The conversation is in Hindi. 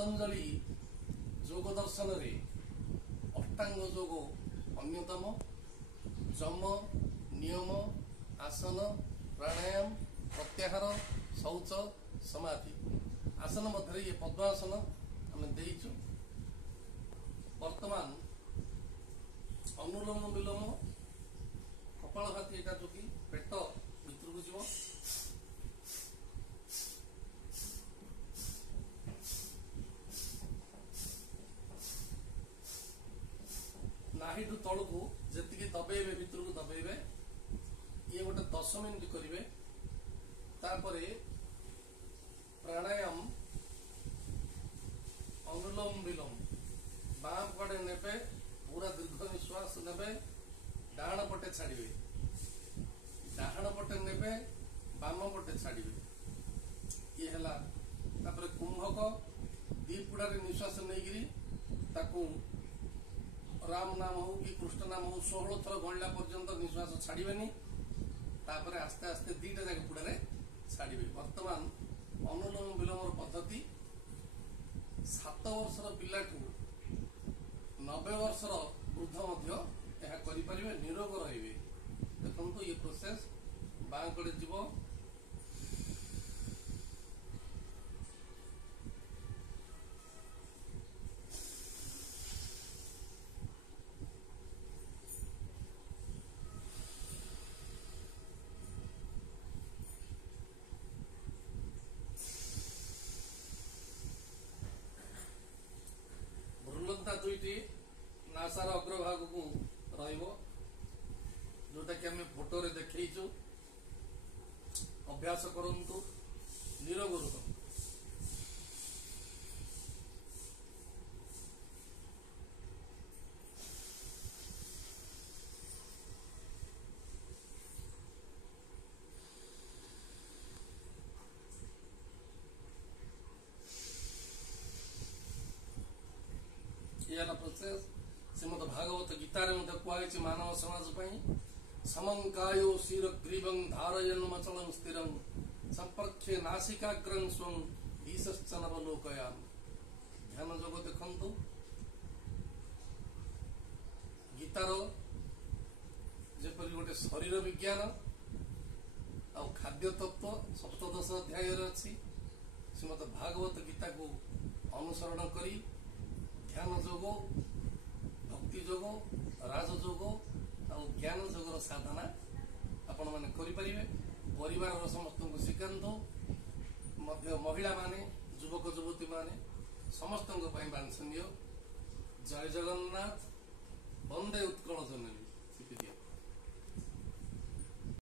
पतंजलि योग दर्शन रे अष्टांग योग अन्यतम। जम, नियम, आसन, प्राणायाम, प्रत्याहार, शौच, समाधि। आसन मध्य ये पद्मासन आम देचु। वर्तमान अनुलोम विलोम कपालभाति एटा जो कि पेट भितर को जीव। नाहिडू तल को जी दबेबे भितर को दबेबे। ये गोटे 10 मिनिट करेंगे। तापरे प्राणायाम अनुलोम विलोम बाम पटे नेबे, पूरा दीर्घ निश्वास नेबे, डाहाण पटे छाड़िबे, डाहाण पटे नेबे, बाम पटे छाड़िबे। ये हला। तापरे कुंभक दीपुड़ा रे निश्वास नैगिरी ताकू राम नाम हो कि कृष्ण नाम हो 16 थर गणला पर्यंत निश्वास छाड़िबेनी। तापरे आस्ते आस्ते दीटा जाके पुड़े छाड़िबे। वर्तमान अनुलोम विलोम पद्धति 7 वर्षर पिलाठू 90 वर्षर वृद्ध मध्य यह करिपारिबे, निरोग रहिबे। देखंतु ये प्रोसेस बांकड़े जीव। भ्रूलता दुईटी नासार अग्रभाग को रहिबो, जोटा कि आम फोटो रे देखैछु। अभ्यास करंतु, निरोग रुहंतु। यह प्रोसेस श्रीमद भागवत गीता रे मध्य कुआइछि मानव समाज पई। समंकायो शिर ग्रीवं धारयन् मचलं स्थिरं संपर्क्षे नासिकाग्रं स्वं ईशश्चनवलोकयाम। ध्यान योग देखंतु। गीतार जेपरि गोटे शरीर विज्ञान आ खाद्य तत्व 17 अध्याय अछि। श्रीमद भागवत गीता को अनुसरण करी ध्यान योग, भक्ति योग, राजयोग और ज्ञान योगर साधना आपण माने करि परिबे। परिवार समस्त को शिखांतु। मध्य महिला माने, युवक युवती माने समस्त वांछनीय। जय जगन्नाथ। वंदे उत्कल जननी।